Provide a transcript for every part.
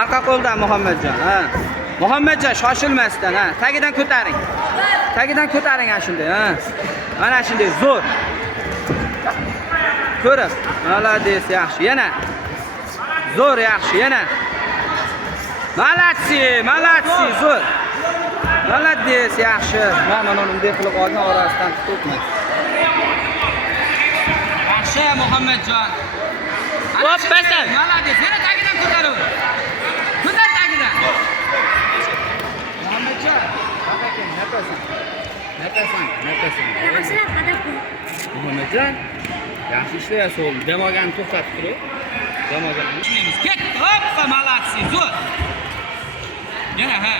Arqa qo'ldan Muhammadjon. Ha. Muhammadjon shoshilmasdan, ha. Tagidan ko'taring. Tagidan ko'taring ana shunday, ha. Mana shunday zo'r. Ko'rib. Malades, yaxshi. Yana. Zo'r, yaxshi. Yana. Malatsi, zo'r. Malades, yaxshi. Mana uni qilib olgan orasidan tutma. Yaxshi Muhammadjon. Hop, basam. Malades, yana tagidan ko'tarib. Ko'tar tagidan. Muhammadjon, baqakin, nafasan. Muhammadjon, yaxshi ishlayapsiz o'g'lim. Damogani to'xtatib turib. Damogani ishlaymiz. Ket, hoppa, malatsi, zo'r. Yana ha.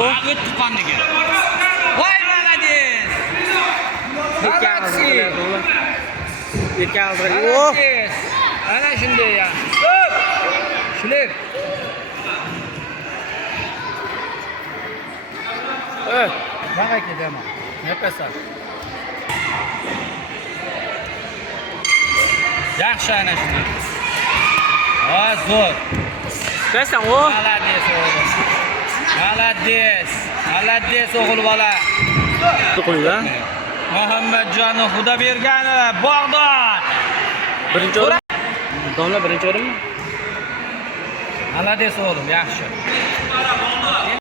O'tdi qondiga. Voy malades. Malatsi. Malades. Ana shunday ya. Shilib. Baqa ketaman. Nafasan. Yaxshi ana shunday. Ha, zo'r. Basam o. Malades o'g'lim. Malades o'g'il bola. Qo'yla. Muhammadjonning xudo bergani Bag'dod. Birinchi o'rin. Domla birinchi o'rinmi? Malades o'g'lim, yaxshi.